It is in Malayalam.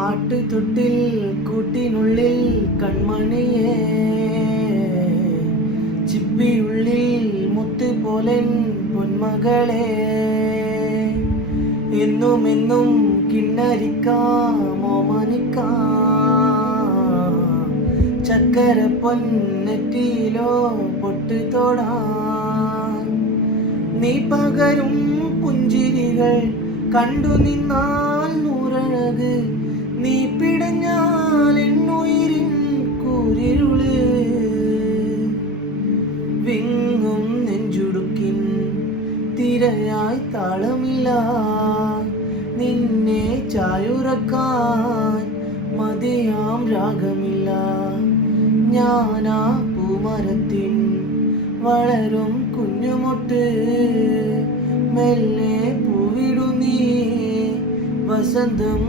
ആട്ടുതൊട്ടിൽ കൂട്ടിനുള്ളിൽ കൺമണിയേ, ചിപ്പിയുള്ളിൽ മുത്ത് പോലൻ പൊന്മകളെ, എന്നും എന്നും കിണ്ണരിക്കാമോ മനിക്കാം, ചക്കര പൊന്നെറ്റിയിലോ പൊട്ട് തൊടാൻ. നീ പകരും പുഞ്ചിരികൾ കണ്ടു നിന്നാൽ നൂറഴക്, നീ പിടഞ്ഞാൽ എന്നുയിരിൻ കൂരിരുള്. വിങ്ങും നെഞ്ചുടുക്കിൻ തിരയായി താളമില്ല, നിന്നെ ചായുറക്കാൻ മതിയാം രാഗമില്ല. ഞാനാ പൂമരത്തിൻ വളരും കുഞ്ഞുമൊട്ട്, മെല്ലെ പൂവിടു നീ വസന്തം